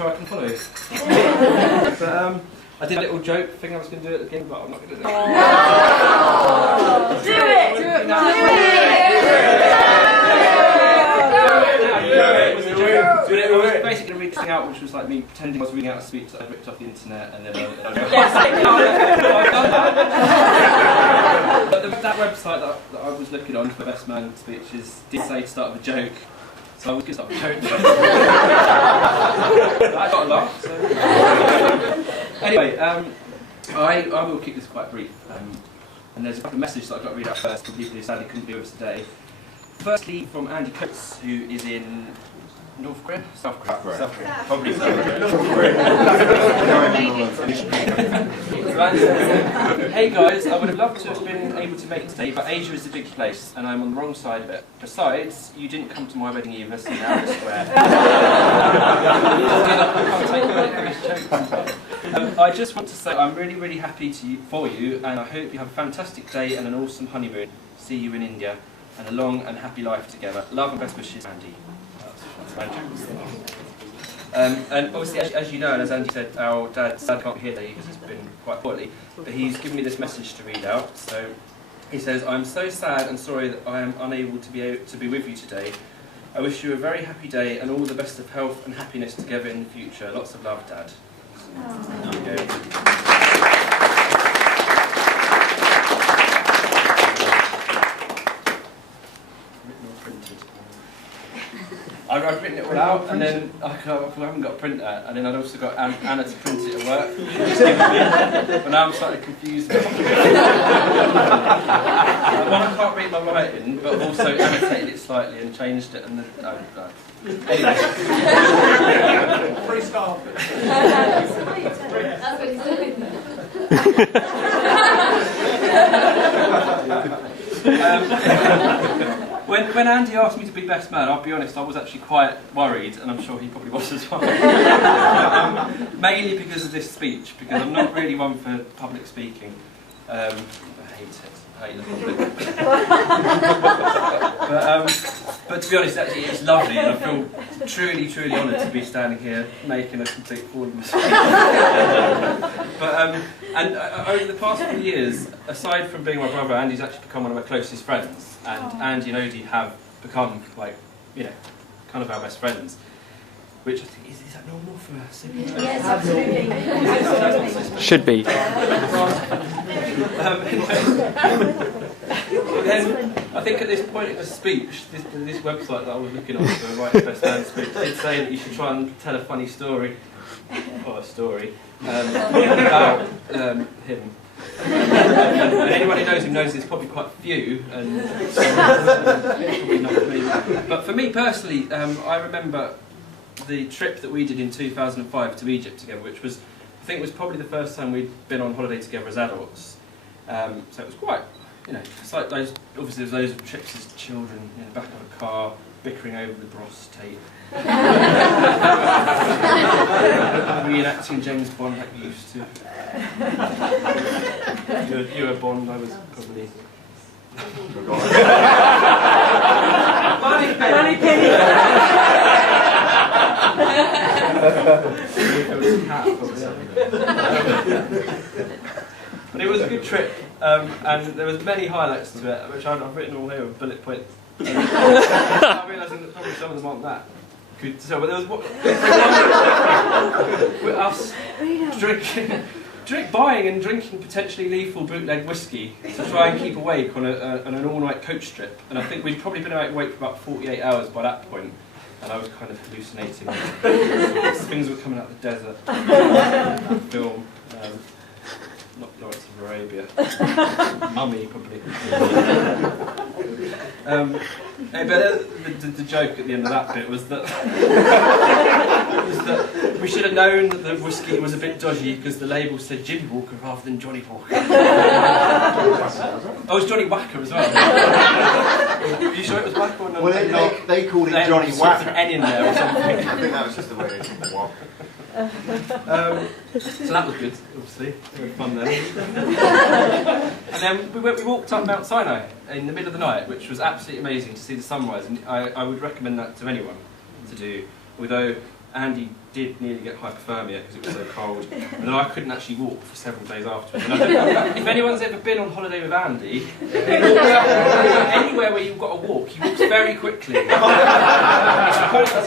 sure I can follow. But I did a little joke thing I was going to do at the beginning, but I'm not going to do it. Do it! Do it! It was basically reaching out, which was like me pretending I was reading out a speech that I'd ripped off the internet, and then I'd go, yes, I've done that. But that website that I was looking on for Best Man speeches did say to start with a joke, so I was going to start with a joke. I got a laugh, so... Anyway, I will keep this quite brief, and there's a couple of messages that I've got to read out first from people who sadly couldn't be with us today. Firstly, from Andy Coates, who is in North Korea? South Korea. South Korea. Probably South Korea. North Korea. Hey guys, I would have loved to have been able to make it today, but Asia is a big place, and I'm on the wrong side of it. Besides, you didn't come to my wedding either, so now it's square. I just want to say I'm really, really happy for you, and I hope you have a fantastic day and an awesome honeymoon. See you in India, and a long and happy life together. Love and best wishes, Andy. And obviously, as you know, and as Andy said, our dad can't be here today because he's been quite poorly, but he's given me this message to read out. So he says, "I'm so sad and sorry that I am unable to be with you today. I wish you a very happy day and all the best of health and happiness together in the future. Lots of love, Dad." There you go. I've written it all out, and then I haven't got a printer, and then I'd also got Anna to print it at work. But now I'm slightly confused. One, I can't read my writing, but also annotated it slightly and changed it, and then anyway. Freestyle. When Andy asked me to be best man, I'll be honest, I was actually quite worried, and I'm sure he probably was as well. Mainly because of this speech, because I'm not really one for public speaking. I hate it. I hate it a little bit. But to be honest, actually, it's lovely, and I feel truly, truly honoured to be standing here making a complete fool of myself. And over the past few years, aside from being my brother, Andy's actually become one of my closest friends, and Andy and Odie have become, like, you know, kind of our best friends. Which I think is that normal for a sibling? Yes, absolutely. Should be. Then I think at this point in the speech, this website that I was looking on to write the best man speech did say that you should try and tell a funny story, or a story, about him. And anyone who knows him knows there's probably quite few, and probably not me. But for me personally, I remember the trip that we did in 2005 to Egypt together, which was, I think, was probably the first time we'd been on holiday together as adults. So it was quite, you know, it's like those. Obviously, there's loads of trips as children in the back of a car, bickering over the Bros tape, reenacting James Bond like we used to. You were Bond, I was probably. Moneypenny. But it was a good trip, and there was many highlights to it, which I've written all here with bullet points. I'm realising that probably some of them aren't that good to tell, but there was with us buying and drinking potentially lethal bootleg whiskey to try and keep awake on an all-night coach trip, and I think we'd probably been awake for about 48 hours by that point. And I was kind of hallucinating. Things were coming out of the desert. Film. Not Lawrence of Arabia. Mummy, probably. But the joke at the end of that bit was that, we should have known that the whiskey was a bit dodgy because the label said Jimmy Walker rather than Johnny Walker. Oh, it was Johnny Wacker as well. Are you sure it was Wacker or not? Well, they called it Johnny Wacker. An N in there or something. I think that was just the way they called it Wacker. So that was good, obviously. Very fun then. And then we walked up Mount Sinai in the middle of the night, which was absolutely amazing to see the sunrise. And I would recommend that to anyone to do. Although Andy did nearly get hypothermia because it was so cold, and then I couldn't actually walk for several days afterwards. And I don't know, if anyone's ever been on holiday with Andy, anywhere where you've got to walk, he walks very quickly. It's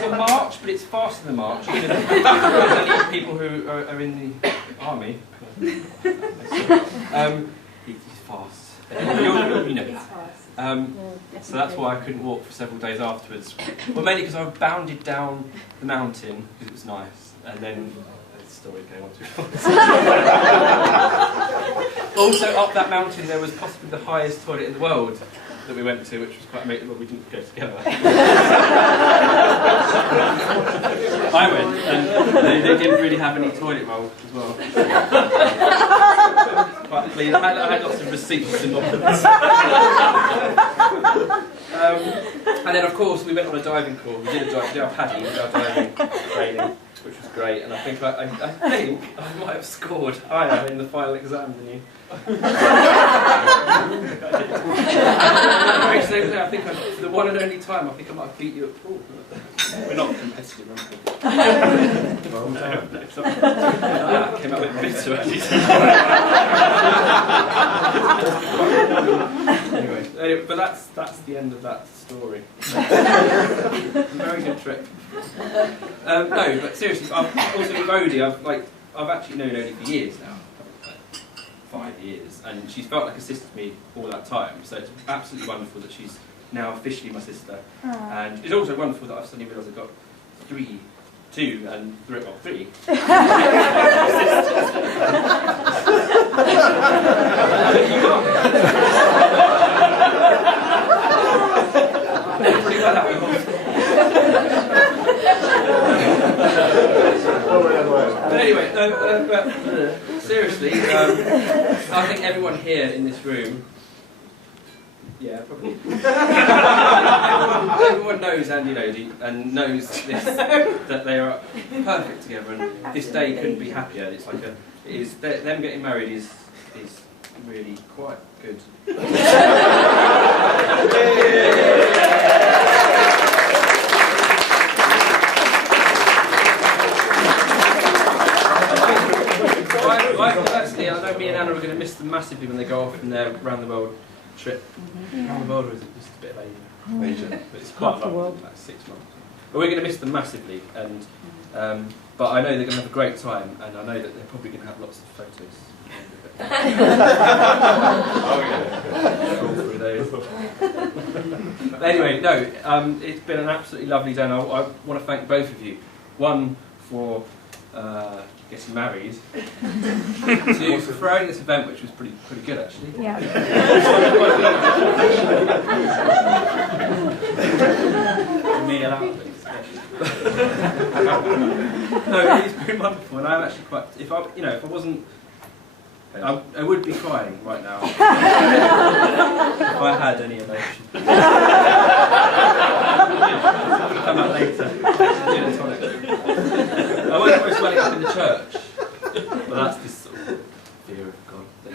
a march, but it's faster than March. There's only people who are in the army. He's fast. You know. So that's why I couldn't walk for several days afterwards. Well, mainly because I bounded down the mountain because it was nice, and then the story came on too fast. Also, up that mountain there was possibly the highest toilet in the world that we went to, which was quite amazing, but we didn't go together. I went, and they didn't really have any toilet roll as well. Quite clean. I had lots of receipts and documents. And then, of course, we went on a diving course. We did our PADI, we did our diving training, which was great. And I think I might have scored higher in the final exam than you. Actually, I think for the one and only time, I think I might have beat you at pool. We're not competitive, are we? Well, no, sorry. That came out a bit bitter, actually. Anyway, but that's the end of that story. Very good trip. No, but seriously, I've also with Odie, I've actually known Odie for years now. 5 years, and she's felt like a sister to me all that time, so it's absolutely wonderful that she's now officially my sister. And it's also wonderful that I've suddenly realised I've got 3 But anyway, seriously, I think everyone here in this room, yeah, probably, everyone knows Andy and Odie and knows this, that they are perfect together, and this day couldn't be happier. It's like them getting married is really quite good. Actually, I know me and Anna are going to miss them massively when they go off in their round the world trip. Round the world, or is it just a bit of Asia? But it's quite long, like 6 months. But we're going to miss them massively, and but I know they're going to have a great time, and I know that they're probably going to have lots of photos. Scroll through those. But anyway, no, it's been an absolutely lovely day, and I want to thank both of you. One for getting married, 2 for throwing this event, which was pretty good actually. Yeah. Me allowed it. No, it's been wonderful, and I'm actually quite. If I wasn't, I would be crying right now if I had any emotion. Come out later. Gin and tonic. I wasn't always swelling up in the church, but that's this sort of fear of God thing.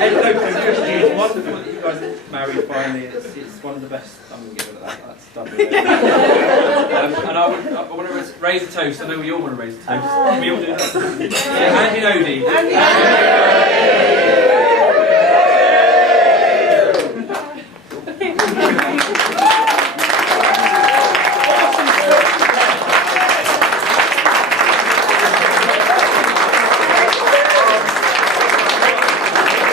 Anyway, it's wonderful that you guys are married finally. It's one of the best. I'm going to give it that. That's done. And I want to raise a toast. I know we all want to raise a toast. We all do that. Yeah, Andy and Odie.